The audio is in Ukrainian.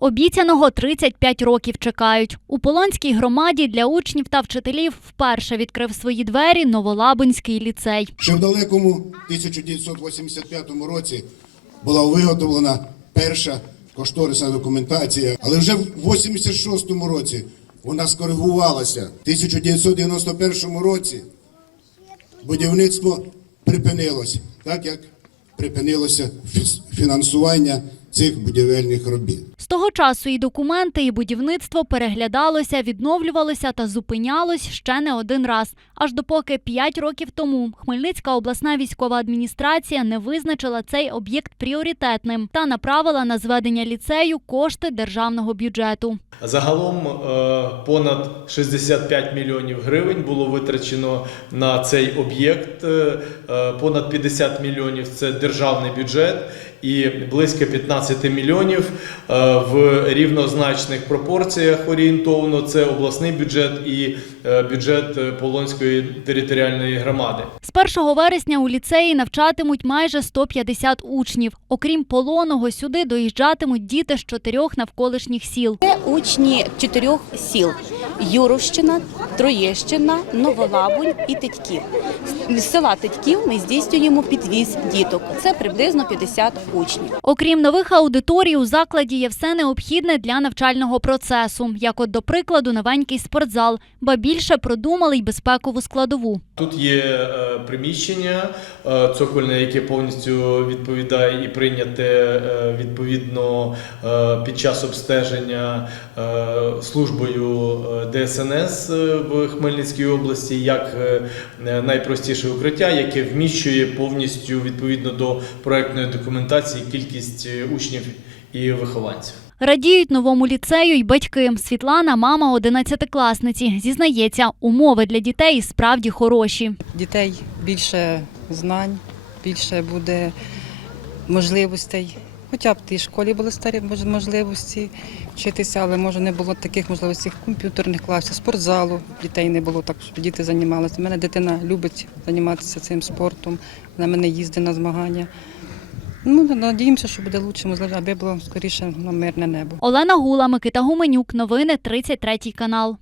Обіцяного 35 років чекають. У Полонській громаді для учнів та вчителів вперше відкрив свої двері Новолабинський ліцей. Ще в далекому 1985 році була виготовлена перша кошторисна документація, але вже в 86-му році вона скоригувалася. В 1991 році будівництво припинилось, так як припинилося фінансування цих будівельних робіт. З того часу і документи, і будівництво переглядалося, відновлювалося та зупинялось ще не один раз. Аж допоки 5 років тому Хмельницька обласна військова адміністрація не визначила цей об'єкт пріоритетним та направила на зведення ліцею кошти державного бюджету. Загалом е, понад 65 мільйонів гривень було витрачено на цей об'єкт. Е, е, Понад 50 мільйонів це державний бюджет, і близько 15 мільйонів е, в рівнозначних пропорціях орієнтовно це обласний бюджет і е, бюджет е, Полонської територіальної громади. З 1 вересня у ліцеї навчатимуть майже 150 учнів. Окрім полоного, сюди доїжджатимуть діти з чотирьох навколишніх сіл. Це учні чотирьох сіл: Юровщина, Троєщина, Новолабунь і Титьків. З села Титьків ми здійснюємо підвіз діток. Це приблизно 50 учнів. Окрім нових аудиторій, у закладі є все необхідне для навчального процесу, як от до прикладу новенький спортзал, ба більше продумали й безпекову складову. Тут є е, приміщення е, цокольне, яке повністю відповідає і прийняте е, відповідно під час обстеження службою ДСНС е, в Хмельницькій області як е, найпростіше укриття, яке вміщує повністю відповідно до проектної документації кількість е, учнів і вихованців. Радіють новому ліцею й батьки. Світлана, мама 11-класниці, зізнається, умови для дітей справді хороші. дітей більше знань, більше буде можливостей. Хоча б в тій школі були старі можливості вчитися, але може не було таких можливостей комп'ютерних класів, спортзалу. Дітей не було так, щоб діти займалися. У мене дитина любить займатися цим спортом, вона мене їздить на змагання. Ну, надіємося, що буде краще, можливо, аби було скоріше на мирне небо. Олена Гула, Микита Гуменюк. Новини 33 канал.